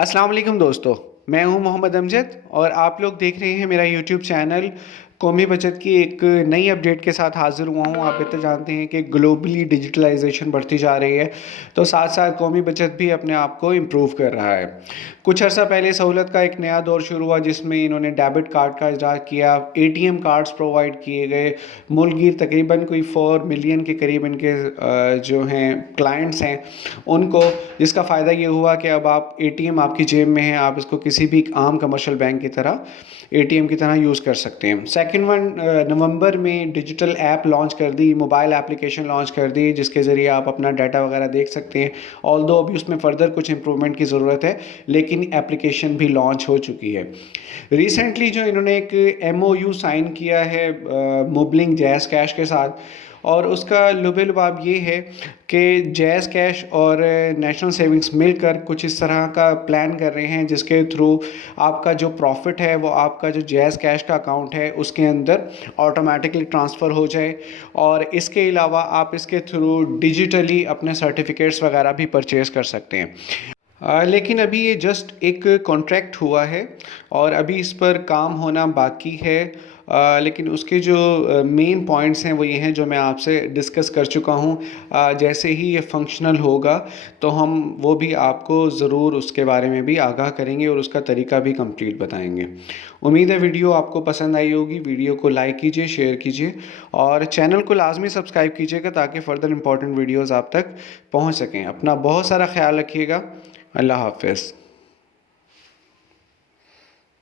अस्सलाम वालेकुम दोस्तों, मैं हूं मोहम्मद अमजद और आप लोग देख रहे हैं मेरा यूट्यूब चैनल। कौमी बचत की एक नई अपडेट के साथ हाज़िर हुआ हूं। आप बेहतर जानते हैं कि ग्लोबली डिजिटलाइजेशन बढ़ती जा रही है, तो साथ साथ कौमी बचत भी अपने आप को इम्प्रूव कर रहा है। कुछ अर्सा पहले सहूलत का एक नया दौर शुरू हुआ जिसमें इन्होंने डेबिट कार्ड का इजरा किया, एटीएम कार्ड्स प्रोवाइड किए गए। मुल्क तकरीबन कोई 4 मिलियन के करीब इनके जो हैं क्लाइंट्स हैं उनको, जिसका फ़ायदा ये हुआ कि अब आप एटीएम आपकी जेब में है, आप इसको किसी भी आम कमर्शियल बैंक की तरह एटीएम की तरह यूज़ कर सकते हैं। सेकंड वन, नवंबर में डिजिटल ऐप लॉन्च कर दी, मोबाइल एप्लीकेशन लॉन्च कर दी जिसके ज़रिए आप अपना डाटा वगैरह देख सकते हैं। ऑल्दो अभी उसमें फ़र्दर कुछ इंप्रूवमेंट की ज़रूरत है, लेकिन एप्लीकेशन भी लॉन्च हो चुकी है। रिसेंटली जो इन्होंने एक एमओयू साइन किया है मोबलिंग जैज़ कैश के साथ, और उसका लुबे-लुबाब ये है कि जैज़ कैश और नेशनल सेविंग्स मिलकर कुछ इस तरह का प्लान कर रहे हैं जिसके थ्रू आपका जो प्रॉफिट है वो आपका जो जैज़ कैश का अकाउंट है उसके अंदर ऑटोमेटिकली ट्रांसफ़र हो जाए, और इसके अलावा आप इसके थ्रू डिजिटली अपने सर्टिफिकेट्स वगैरह भी परचेज़ कर सकते हैं। लेकिन अभी ये जस्ट एक कॉन्ट्रैक्ट हुआ है और अभी इस पर काम होना बाकी है। लेकिन उसके जो मेन पॉइंट्स हैं वो ये हैं जो मैं आपसे डिस्कस कर चुका हूँ। जैसे ही ये फंक्शनल होगा तो हम वो भी आपको ज़रूर उसके बारे में भी आगाह करेंगे और उसका तरीका भी कंप्लीट बताएंगे। उम्मीद है वीडियो आपको पसंद आई होगी। वीडियो को लाइक कीजिए, शेयर कीजिए और चैनल को लाजमी सब्सक्राइब कीजिएगा ताकि फ़र्दर इंपॉर्टेंट वीडियोज़ आप तक पहुँच सकें। अपना बहुत सारा ख्याल रखिएगा। अल्लाह हाफ़िज़।